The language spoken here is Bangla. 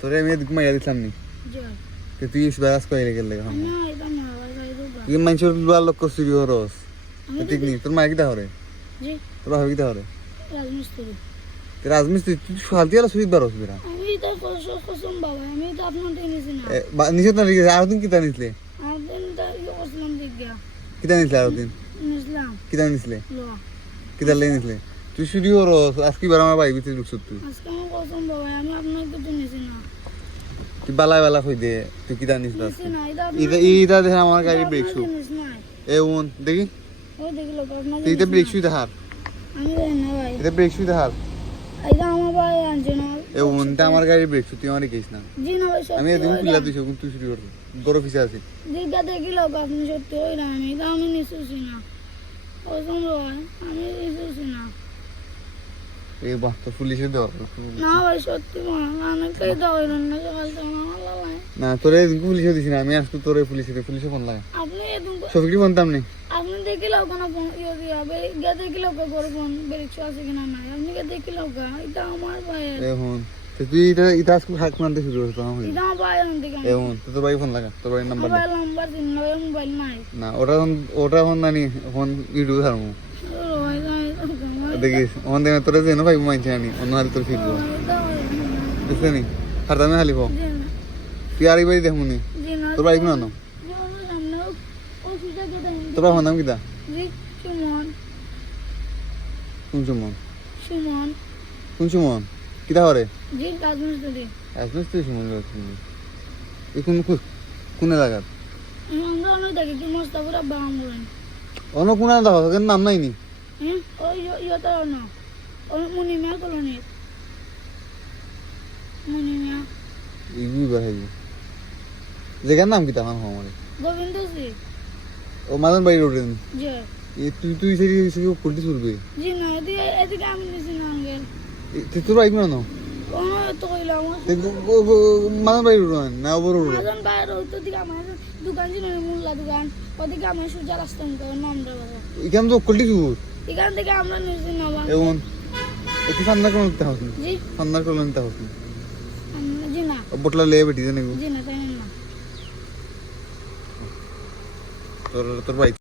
তোরে আমি মাইয়া দিছিলাম নি তুই ইসবাস কইলে গেলে তুই মানুষের লোয়ার লোক চুরি হরস ঠিক নি তোর মাইয়া কিতা হরে তোর হবে কিতা হরে রাজমিস্ত্রি তুই ফালতি আলা চুরি বারস বেরা নিশ্চয় না আর দিন কিতা নিসলে কিতা নিসলে আর দিন কিতা নিসলে কিতা লেগে নিসলে তুই চুরি হরস আজকে বার আমার ভাই ভিতরে ঢুকছ তুই তুই বালা বালা কই দে তুই কিতা নিস ইটা দেখে আমার গাড়ি ব্রেক শু এ উন দেখি তুই এটা ব্রেক শুই দেখার এটা ব্রেক শুই দেখার এ উনটা আমার গাড়ি ব্রেক শু তুই আমার গেছ না আমি এদিন খুলে দিছি কিন্তু তুই চুরি করছ গরো ফিসা আছে দিগা দেখিলো আপনি সত্যি ওই না আমি নিছুছি না ওজন রয় আমি নিছুছি না এই বাহ তো পুলিশে দর না ভাই সত্যি অনেকটাই দৌড়ান না সকাল থেকে আমার লাগে না তোরে পুলিশে দিছি না আমি আজকে তোরে পুলিশে ফোন লাগে আপনি এদিন সফিকি ফোনতাম নি আপনি দেখিলো কোন ফোন ইয়ে দিয়া বে গে দেখিলো করে ফোন বেরিয়ে আছে কিনা না আপনি গে দেখিলো এটা আমার ভাই এখন তুই এটা আজকে হাক মানতে শুরু করছ আমার এটা আমার ভাই আমি দেখি এখন তোর ভাই ফোন লাগা তোর ভাই নাম্বার মোবাইল নাম্বার দিন না মোবাইল নাই না ওটা ফোন নানি ফোন ভিডিও ছাড়মু দেখিস ওখান থেকে তোরা যেন ভাই মানছে আনি অন্য হাতে তোর ফিরবো বুঝতে নি আর দামে হালিব তুই আর বাড়ি দেখবো নি তোর বাড়ি কোনো আনো তোর বাবার নাম কিতা কোন সুমন কোন সুমন কিতা হরে রাজমিস্ত্রি সুমন এই কোন এলাকার অন্য কোন দেখা নাম নাই নি জায়গার নাম কিতা আমার গোবিন্দ ও মাদন বাড়ি রোডে তুই তুই সেই পোল্ট্রি চলবে জি না এদিকে আমি নিছি না আঙ্কেল তোর বাইক না কোন তো কইলা আমার মাদন বাড়ি রোড না ওপর রোড মাদন বাড়ি রোড তো দিকে আমার দোকান ছিল মুল্লা দোকান ওদিকে আমার সুজা রাস্তা নাম দেবো এখান তো পোল্ট্রি চুর এখান থেকে আমরা নিছি না এমন একটু ঠান্ডা করে নিতে হবে জি ঠান্ডা করে নিতে হবে জি না বোতলা লে বেটি জানে জি না তাই না তোর তোর বাইক